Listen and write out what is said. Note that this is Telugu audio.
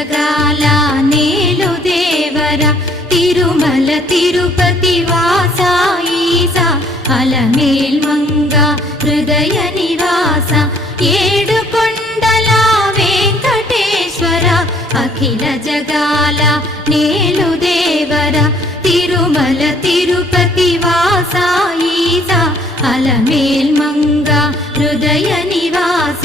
జగాల నేలు దేవర తిరుమల తిరుపతి వాస ఈసా అలమేల్ మంగ హృదయ నివాస ఏడు కొండల వెంకటేశ్వర అఖిల జగాల నేలు దేవర తిరుమల తిరుపతి వాస ఈసా అలమేల్ మంగ హృదయ నివాస